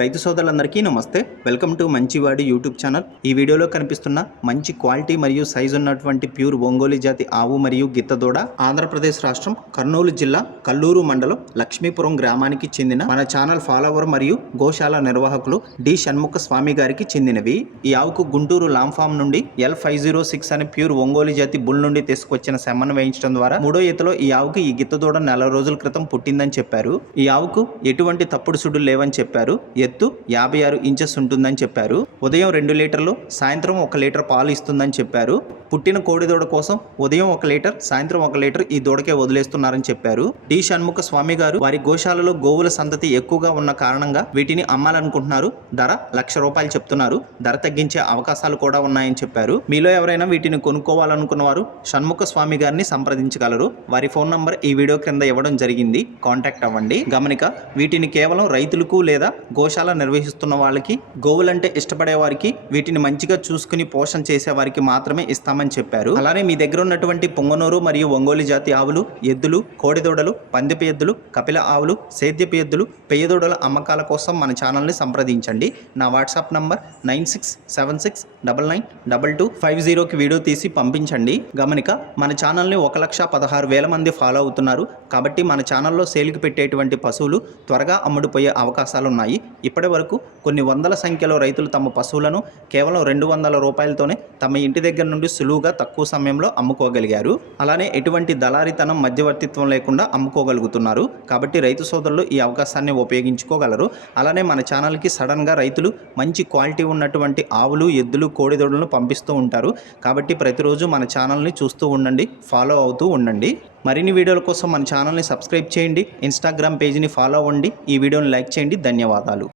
రైతు సోదరులందరికీ నమస్తే. వెల్కమ్ టు మంచివాడి యూట్యూబ్ ఛానల్. ఈ వీడియోలో కనిపిస్తున్న మంచి క్వాలిటీ మరియు సైజు ఉన్నటువంటి ప్యూర్ ఒంగోలు జాతి ఆవు మరియు గిత్తదూడ ఆంధ్రప్రదేశ్ రాష్ట్రం కర్నూలు జిల్లా కల్లూరు మండలం లక్ష్మీపురం గ్రామానికి చెందిన మన ఛానల్ ఫాలోవర్ మరియు గోశాల నిర్వాహకులు డి షణ్ముఖ స్వామి గారికి చెందినవి. ఈ ఆవుకు గుంటూరు లామ్ ఫామ్ నుండి L506 అనే ప్యూర్ ఒంగోలు జాతి బుల్ నుండి తీసుకొచ్చిన సెమ్మను వేయించడం ద్వారా మూడో ఈతలో ఈ ఆవుకు ఈ గిత్తదూడ 4 రోజుల క్రితం పుట్టిందని చెప్పారు. ఈ ఆవుకు ఎటువంటి తప్పుడు సుడులు లేవని చెప్పారు. ఎత్తు 56 ఇంచెస్ ఉంటుందని చెప్పారు. ఉదయం 2 లీటర్లు, సాయంత్రం 1 లీటర్ పాలు ఇస్తుందని చెప్పారు. పుట్టిన కోడిదూడ కోసం ఉదయం 1 లీటర్, సాయంత్రం 1 లీటర్ ఈ దూడకే వదిలేస్తున్నారని చెప్పారు. డి షణ్ముఖ స్వామి గారు వారి గోశాలలో గోవుల సంతతి ఎక్కువగా ఉన్న కారణంగా వీటిని అమ్మాలనుకుంటున్నారు. ధర ₹1,00,000 చెప్తున్నారు. ధర తగ్గించే అవకాశాలు కూడా ఉన్నాయని చెప్పారు. మీలో ఎవరైనా వీటిని కొనుక్కోవాలనుకున్న వారు షణ్ముఖ స్వామి గారిని సంప్రదించగలరు. వారి ఫోన్ నంబర్ ఈ వీడియో క్రింద ఇవ్వడం జరిగింది. కాంటాక్ట్ అవ్వండి. గమనిక, వీటిని కేవలం రైతులకు లేదా గోశాల నిర్వహిస్తున్న వాళ్ళకి, గోవులంటే ఇష్టపడే వారికి, వీటిని మంచిగా చూసుకుని పోషణ చేసే వారికి మాత్రమే ఇస్తామని చెప్పారు. అలానే మీ దగ్గర ఉన్నటువంటి పొంగనూరు మరియు ఒంగోలు జాతి ఆవులు, ఎద్దులు, కోడిదూడలు, పందిపి ఎద్దులు, కపిల ఆవులు, సేద్యపు ఎద్దులు, పెయ్యదూడల అమ్మకాల కోసం మన ఛానల్ని సంప్రదించండి. నా వాట్సాప్ నంబర్ 9676992250కి వీడియో తీసి పంపించండి. గమనిక, మన ఛానల్ని 1,16,000 మంది ఫాలో అవుతున్నారు. కాబట్టి మన ఛానల్లో సేల్కి పెట్టేటువంటి పశువులు త్వరగా అమ్ముడుపోయే అవకాశాలు ఉన్నాయి. ఇప్పటి వరకు కొన్ని వందల సంఖ్యలో రైతులు తమ పశువులను కేవలం ₹200తోనే తమ ఇంటి దగ్గర నుండి సులువుగా తక్కువ సమయంలో అమ్ముకోగలిగారు. అలానే ఎటువంటి దళారితనం, మధ్యవర్తిత్వం లేకుండా అమ్ముకోగలుగుతున్నారు. కాబట్టి రైతు సోదరులు ఈ అవకాశాన్ని ఉపయోగించుకోగలరు. అలానే మన ఛానల్కి సడన్గా రైతులు మంచి క్వాలిటీ ఉన్నటువంటి ఆవులు, ఎద్దులు, కోడిదూడలను పంపిస్తూ ఉంటారు. కాబట్టి ప్రతిరోజు మన ఛానల్ని చూస్తూ ఉండండి, ఫాలో అవుతూ ఉండండి. మరిన్ని వీడియోల కోసం మన ఛానల్ని సబ్స్క్రైబ్ చేయండి. ఇన్స్టాగ్రామ్ పేజీని ఫాలో అవ్వండి. ఈ వీడియోని లైక్ చేయండి. ధన్యవాదాలు.